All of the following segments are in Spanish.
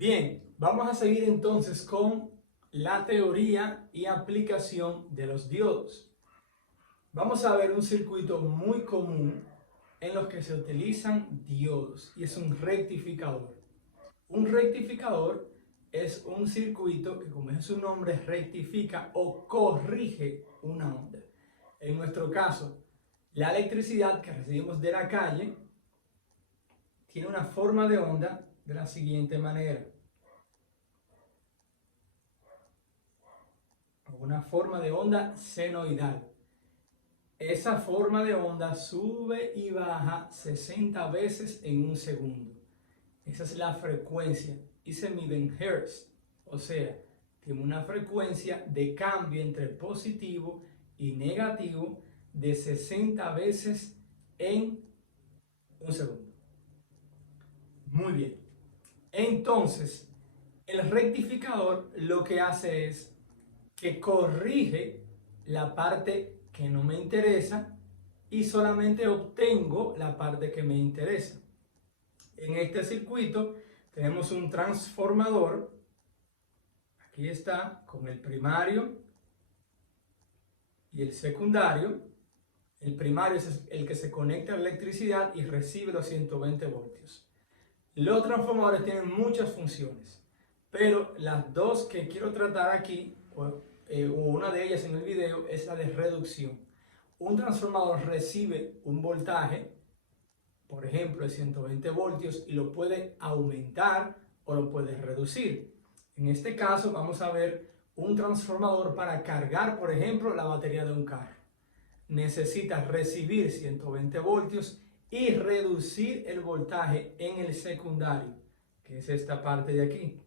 Bien, vamos a seguir entonces con la teoría y aplicación de los diodos. Vamos a ver un circuito muy común en los que se utilizan diodos y es un rectificador. Un rectificador es un circuito que, como es su nombre, rectifica o corrige una onda. En nuestro caso, la electricidad que recibimos de la calle tiene una forma de onda de la siguiente manera. Una forma de onda senoidal. Esa forma de onda sube y baja 60 veces en un segundo. Esa es la frecuencia y se mide en hertz. O sea, tiene una frecuencia de cambio entre positivo y negativo de 60 veces en un segundo. Muy bien. Entonces, el rectificador lo que hace es que corrige la parte que no me interesa y solamente obtengo la parte que me interesa. En este circuito tenemos un transformador, aquí está, con el primario y el secundario. El primario es el que se conecta a la electricidad y recibe los 120 voltios. Los transformadores tienen muchas funciones, pero las dos que quiero tratar aquí, o una de ellas en el video, es la de reducción. Un transformador recibe un voltaje, por ejemplo, de 120 voltios, y lo puede aumentar o lo puede reducir. En este caso vamos a ver un transformador para cargar, por ejemplo, la batería de un carro. Necesita recibir 120 voltios y reducir el voltaje en el secundario, que es esta parte de aquí.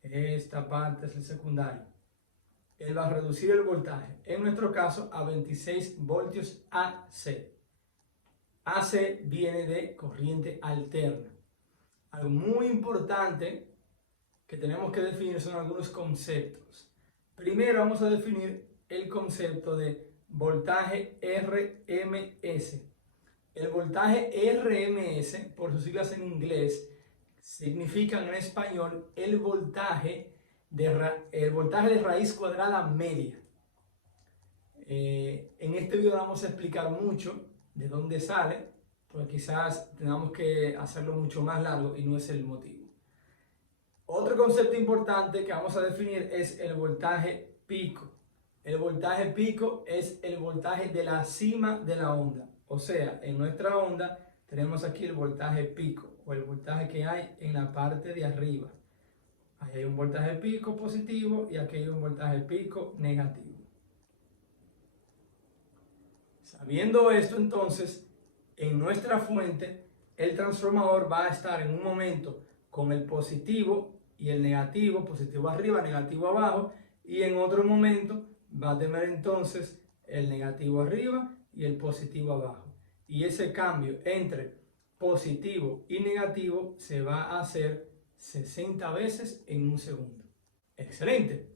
Esta parte es el secundario. Él va a reducir el voltaje, en nuestro caso, a 26 voltios AC. AC viene de corriente alterna. Algo muy importante que tenemos que definir son algunos conceptos. Primero vamos a definir el concepto de voltaje RMS. El voltaje RMS, por sus siglas en inglés, significa en español el voltaje de raíz cuadrada media. En este video vamos a explicar mucho de dónde sale, porque quizás tengamos que hacerlo mucho más largo y no es el motivo. Otro concepto importante que vamos a definir es el voltaje pico. El voltaje pico es el voltaje de la cima de la onda. O sea, en nuestra onda tenemos aquí el voltaje pico o el voltaje que hay en la parte de arriba. Ahí hay un voltaje pico positivo y aquí hay un voltaje pico negativo. Sabiendo esto, entonces, en nuestra fuente, el transformador va a estar en un momento con el positivo y el negativo, positivo arriba, negativo abajo, y en otro momento va a tener entonces el negativo arriba y el positivo abajo. Y ese cambio entre positivo y negativo se va a hacer 60 veces en un segundo. Excelente.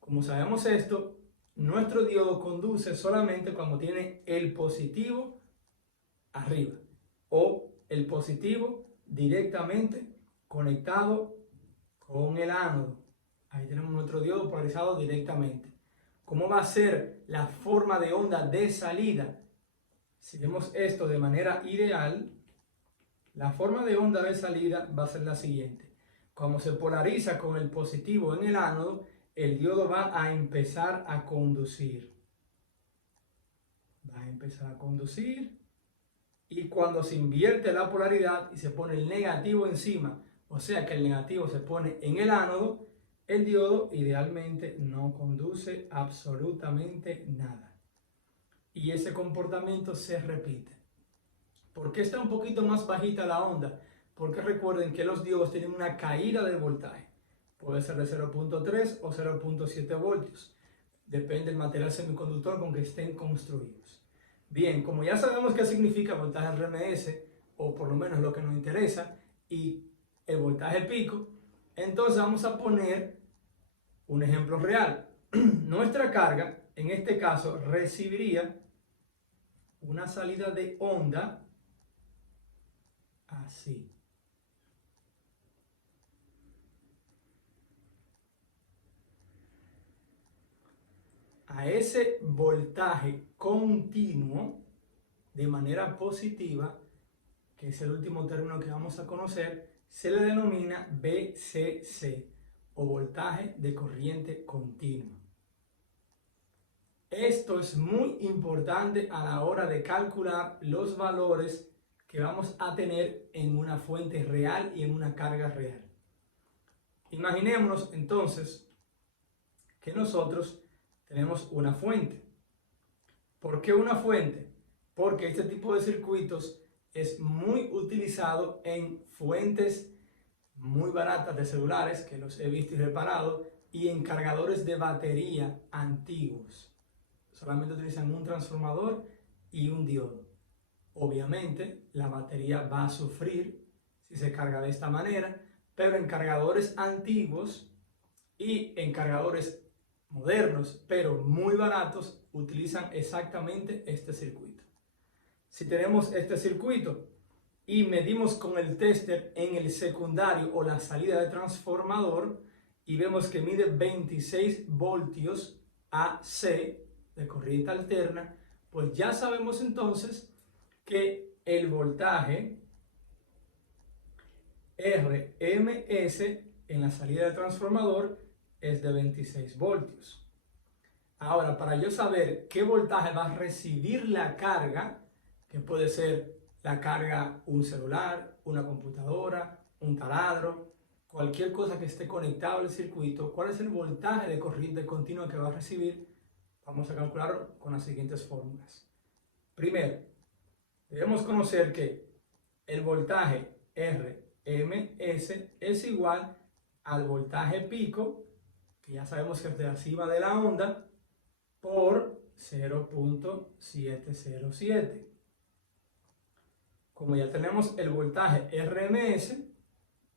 Como sabemos esto, nuestro diodo conduce solamente cuando tiene el positivo arriba o el positivo directamente conectado con el ánodo. Ahí tenemos nuestro diodo polarizado directamente. ¿Cómo va a ser la forma de onda de salida? Si vemos esto de manera ideal, la forma de onda de salida va a ser la siguiente. Cuando se polariza con el positivo en el ánodo, el diodo va a empezar a conducir. Va a empezar a conducir. Y cuando se invierte la polaridad y se pone el negativo encima, o sea que el negativo se pone en el ánodo, el diodo idealmente no conduce absolutamente nada. Y ese comportamiento se repite. ¿Por qué está un poquito más bajita la onda? Porque recuerden que los diodos tienen una caída del voltaje. Puede ser de 0.3 o 0.7 voltios. Depende del material semiconductor con que estén construidos. Bien, como ya sabemos qué significa voltaje RMS, o por lo menos lo que nos interesa, y el voltaje pico, entonces vamos a poner un ejemplo real. Nuestra carga, en este caso, recibiría una salida de onda así. a ese voltaje continuo de manera positiva, que es el último término que vamos a conocer, se le denomina VCC o voltaje de corriente continua. Esto es muy importante a la hora de calcular los valores que vamos a tener en una fuente real y en una carga real. Imaginémonos entonces que nosotros tenemos una fuente. ¿Por qué una fuente? Porque este tipo de circuitos es muy utilizado en fuentes muy baratas de celulares, que los he visto y reparado, y en cargadores de batería antiguos. Solamente utilizan un transformador y un diodo. Obviamente, la batería va a sufrir si se carga de esta manera, pero en cargadores antiguos y en cargadores modernos, pero muy baratos, utilizan exactamente este circuito. Si tenemos este circuito y medimos con el tester en el secundario o la salida de transformador y vemos que mide 26 voltios AC de corriente alterna, pues ya sabemos entonces que el voltaje RMS en la salida del transformador es de 26 voltios. Ahora, para yo saber qué voltaje va a recibir la carga, que puede ser la carga un celular, una computadora, un taladro, cualquier cosa que esté conectado al circuito, cuál es el voltaje de corriente continua que va a recibir, vamos a calcularlo con las siguientes fórmulas. Primero, debemos conocer que el voltaje RMS es igual al voltaje pico, que ya sabemos que es de arriba de la onda, por 0.707. Como ya tenemos el voltaje RMS,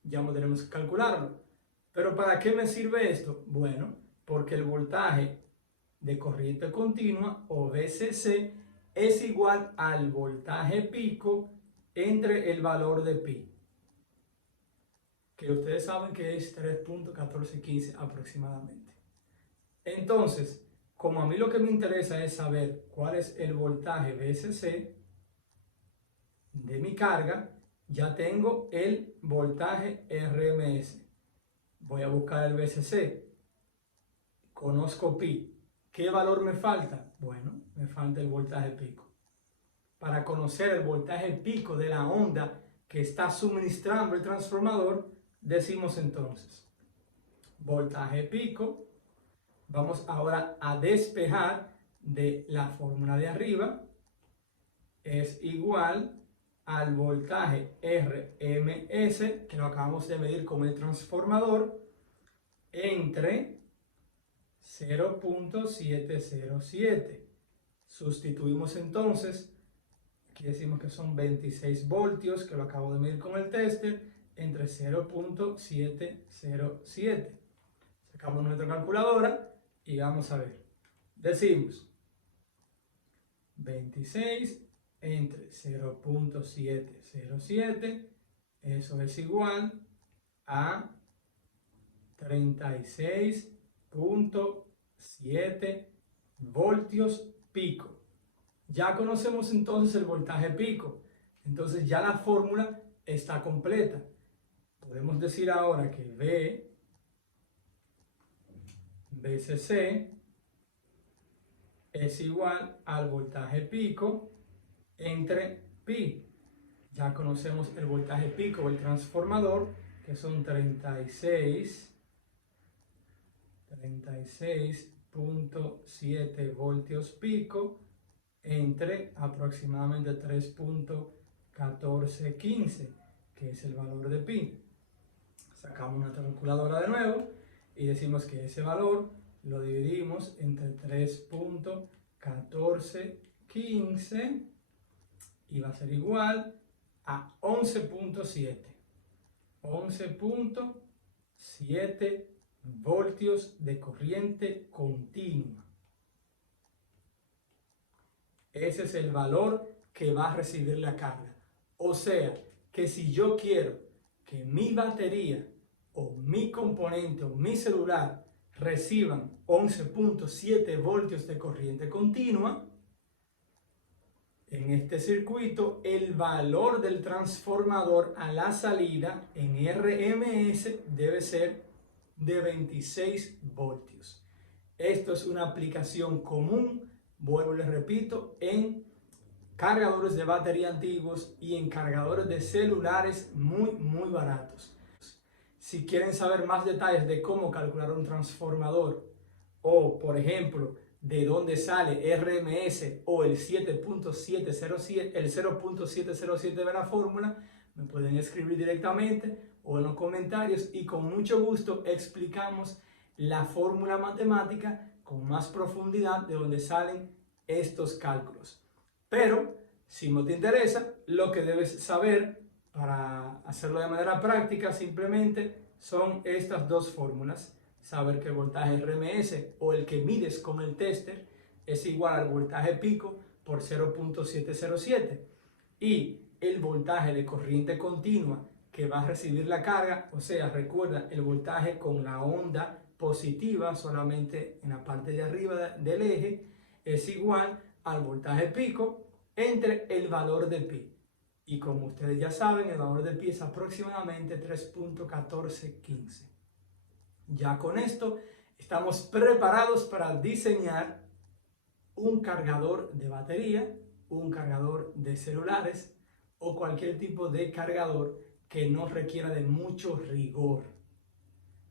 ya no tenemos que calcularlo. ¿Pero para qué me sirve esto? Bueno, porque el voltaje de corriente continua o VCC es igual al voltaje pico entre el valor de pi, que ustedes saben que es 3.1415 aproximadamente. Entonces, como a mí lo que me interesa es saber cuál es el voltaje VCC de mi carga, ya tengo el voltaje RMS. Voy a buscar el VCC. Conozco pi. ¿Qué valor me falta? Bueno, me falta el voltaje pico. Para conocer el voltaje pico de la onda que está suministrando el transformador, decimos entonces voltaje pico. Vamos ahora a despejar de la fórmula de arriba. Es igual al voltaje RMS, que lo acabamos de medir con el transformador, entre 0.707. Sustituimos entonces, aquí decimos que son 26 voltios, que lo acabo de medir con el tester, entre 0.707. Sacamos nuestra calculadora y vamos a ver. Decimos 26 entre 0.707, eso es igual a 36.7 voltios pico. Ya conocemos entonces el voltaje pico, entonces ya la fórmula está completa. Podemos decir ahora que VCC es igual al voltaje pico entre pi. Ya conocemos el voltaje pico del transformador, que son 36.7 voltios pico entre aproximadamente 3.1415, que es el valor de pi. Sacamos nuestra calculadora de nuevo y decimos que ese valor lo dividimos entre 3.1415 y va a ser igual a 11.7. 11.7 voltios de corriente continua. Ese es el valor que va a recibir la carga. O sea, que si yo quiero que mi batería o mi componente o mi celular reciban 11.7 voltios de corriente continua, en este circuito el valor del transformador a la salida en RMS debe ser de 26 voltios. Esto es una aplicación común, vuelvo y les repito, en cargadores de batería antiguos y en cargadores de celulares muy baratos. Si quieren saber más detalles de cómo calcular un transformador o, por ejemplo, de dónde sale RMS o el 7.707, el 0.707 de la fórmula, me pueden escribir directamente o en los comentarios y con mucho gusto explicamos la fórmula matemática con más profundidad de dónde salen estos cálculos. Pero si no te interesa, lo que debes saber para hacerlo de manera práctica simplemente son estas dos fórmulas. Saber que el voltaje RMS o el que mides con el tester es igual al voltaje pico por 0.707 y el voltaje de corriente continua que va a recibir la carga, o sea, recuerda el voltaje con la onda positiva solamente en la parte de arriba del eje, es igual al voltaje pico entre el valor de pi. Y como ustedes ya saben, el valor de pi es aproximadamente 3.1415. Ya con esto estamos preparados para diseñar un cargador de batería, un cargador de celulares o cualquier tipo de cargador que no requiera de mucho rigor.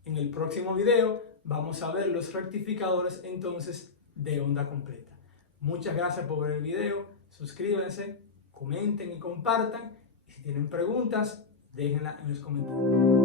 En el próximo video vamos a ver los rectificadores entonces de onda completa. Muchas gracias por ver el video, suscríbanse, comenten y compartan. Y si tienen preguntas, déjenlas en los comentarios.